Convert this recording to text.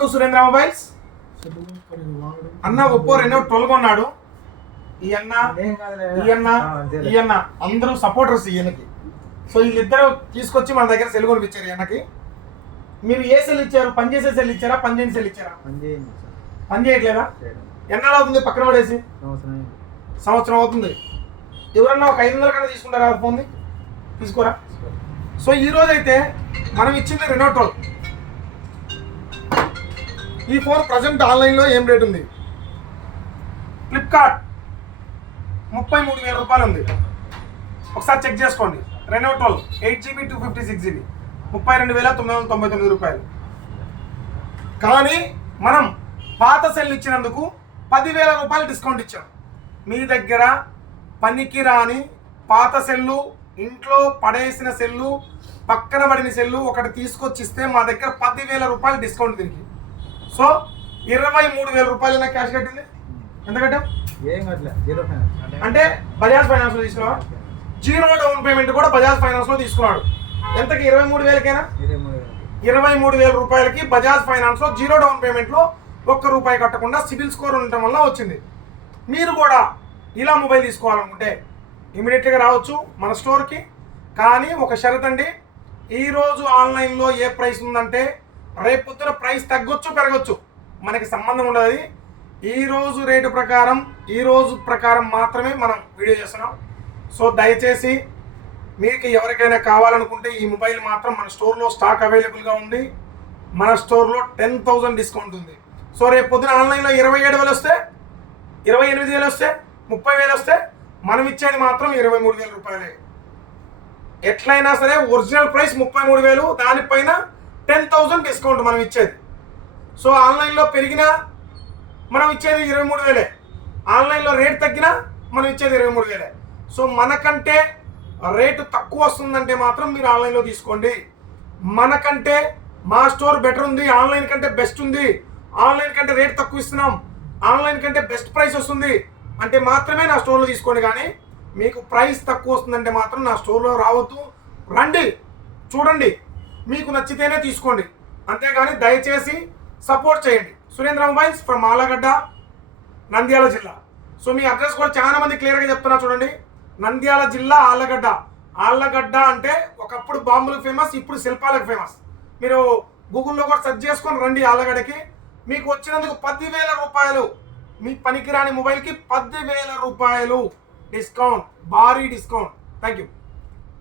To Surendra mobiles. అన్న Oppo Reno 12 కొన్నాడు. ఈ అన్న అందరూ సపోర్టర్స్ ఈయనకి. సో వీళ్ళిద్దరు తీసుకొచ్చి మన దగ్గర సెల్ కొనిపించారు ఈయనకి. మీరు ఏ సెల్ ఇచ్చారు? పనిచేసే సెల్ ఇచ్చారా, పనిచేయని సెల్ ఇచ్చారా? పని చేయట్లేదా? ఎన్నాళ్ళు అవుతుంది పక్కన పడేసి? సంవత్సరం అవుతుంది. ఎవరన్నా ఒక 500 కన్నా తీసుకుంటారా ఫోన్? తీసుకోరా. సో ఈరోజు అయితే మనం ఇచ్చింది Reno 12. ఈ ఫోన్ ప్రజెంట్ ఆన్లైన్లో ఏం రేట్ ఉంది? ఫ్లిప్కార్ట్ 33,000 రూపాయలు ఉంది. ఒకసారి చెక్ చేసుకోండి. Reno 12 8GB 256GB 32,999 రూపాయలు. కానీ మనం పాత సెల్ ఇచ్చినందుకు 10,000 రూపాయలు డిస్కౌంట్ ఇచ్చాం. మీ దగ్గర పనికి రాని పాత సెల్లు, ఇంట్లో పడేసిన సెల్లు, పక్కన పడిన సెల్లు ఒకటి తీసుకొచ్చి ఇస్తే మా దగ్గర 10,000 రూపాయలు డిస్కౌంట్ దీనికి. సో 23,000 రూపాయలైనా క్యాష్ కట్టింది. ఎంత కట్టాం? అంటే బజాజ్ ఫైనాన్స్ లో తీసుకున్నావా? జీరో డౌన్ పేమెంట్ కూడా బజాజ్ ఫైనాన్స్ లో తీసుకున్నాడు. ఎంతకి? 23,000కేనా? 23,000 రూపాయలకి బజాజ్ ఫైనాన్స్ లో జీరో డౌన్ పేమెంట్ లో ₹1 కట్టకుండా సిబిల్ స్కోర్ ఉండటం వల్ల వచ్చింది. మీరు కూడా ఇలా మొబైల్ తీసుకోవాలనుకుంటే ఇమీడియట్గా రావచ్చు మన స్టోర్కి. కానీ ఒక షరత్ అండి, ఈరోజు ఆన్లైన్లో ఏ ప్రైస్ ఉందంటే రేపు పొద్దున ప్రైస్ తగ్గొచ్చు పెరగచ్చు, మనకి సంబంధం ఉండదు. ఈరోజు రేటు ప్రకారం, ఈరోజు ప్రకారం మాత్రమే మనం వీడియో చేస్తున్నాం. సో దయచేసి మీకు ఎవరికైనా కావాలనుకుంటే ఈ మొబైల్ మాత్రం మన స్టోర్లో స్టాక్ అవైలబుల్గా ఉంది. మన స్టోర్లో 10,000 డిస్కౌంట్ ఉంది. సో రేపు పొద్దున ఆన్లైన్లో 27,000 వస్తే, 28,000 వస్తే, 30,000 వస్తే మనం ఇచ్చేది మాత్రం 23,000 రూపాయలే. ఎట్లయినా సరే ఒరిజినల్ ప్రైస్ 33,000, దానిపైన 10,000 డిస్కౌంట్ మనం ఇచ్చేది. సో ఆన్లైన్లో పెరిగినా మనం ఇచ్చేది 23,000, ఆన్లైన్లో రేట్ తగ్గినా మనం ఇచ్చేది 23,000. సో మనకంటే రేటు తక్కువ వస్తుందంటే మాత్రం మీరు ఆన్లైన్లో తీసుకోండి. మనకంటే మా స్టోర్ బెటర్ ఉంది, ఆన్లైన్ కంటే బెస్ట్ ఉంది, ఆన్లైన్ కంటే రేట్ తక్కువ ఇస్తున్నాం, ఆన్లైన్ కంటే బెస్ట్ ప్రైస్ వస్తుంది అంటే మాత్రమే నా స్టోర్లో తీసుకోండి. కానీ మీకు ప్రైస్ తక్కువ వస్తుందంటే మాత్రం నా స్టోర్లో రావద్దు. రండి, చూడండి, మీకు నచ్చితేనే తీసుకోండి. అంతేగాని దయచేసి సపోర్ట్ చేయండి. సురేంద్ర మొబైల్స్ ఫ్రమ్ ఆళ్ళగడ్డ, నంద్యాల జిల్లా. సో మీ అడ్రస్ కూడా చాలా మంది క్లియర్గా చెప్తున్నా చూడండి. నంద్యాల జిల్లా ఆళ్ళగడ్డ. ఆళ్ళగడ్డ అంటే ఒకప్పుడు బాంబులకు ఫేమస్, ఇప్పుడు శిల్పాలకు ఫేమస్. మీరు గూగుల్లో కూడా సెర్చ్ చేసుకొని రండి ఆళ్ళగడ్డకి. మీకు వచ్చినందుకు 10,000 రూపాయలు, మీ పనికిరాని మొబైల్కి 10,000 రూపాయలు డిస్కౌంట్, భారీ డిస్కౌంట్. Thank you.